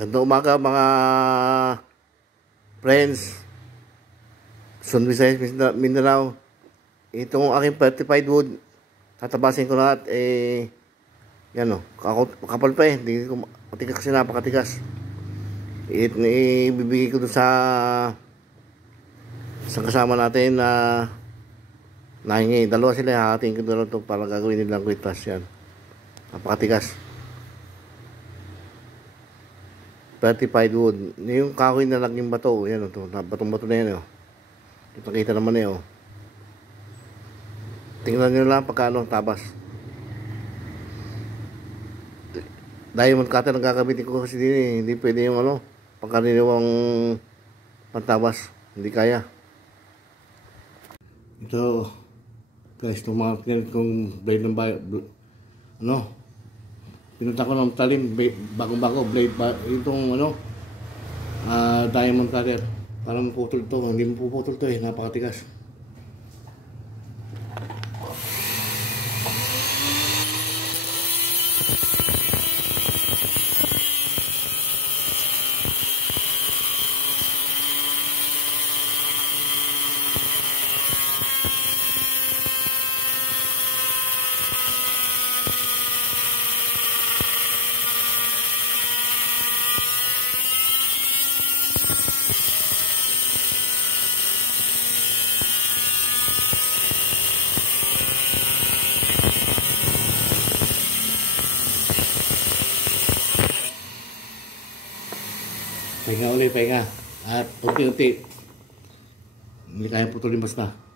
Ganda umaga mga friends. Luzon, Visayas, Mindanao. Itong aking certified wood, tatabasin ko lahat. Yan o, kapal pa eh. Hindi ko matigas kasi napakatigas. Ibibigay ko doon sa kasama natin na nahingi. Dalawa sila, hahatiin ko doon ito para gagawin nilang kwitas yan. Napakatigas. Certified wood. Yung kahoy na lang yung bato. Yan o, batong-bato na yan o. Kita naman eh o. Tingnan nyo lang pagkano tabas. Diamond cutter ang gagamitin ko kasi din eh. Hindi pwede yung ano, pangkaraniwang pantabas. Hindi kaya. Ito, guys, itong mga pinag kong blade ng ano, pinunta ko ng talim, bagong-bago, blade, itong ano, diamond cutter. Para maputol ito, hindi mapuputol ito eh, napakatigas. Pahinga ulit, pahinga. At unti-unti. Hindi kaya putulin basta.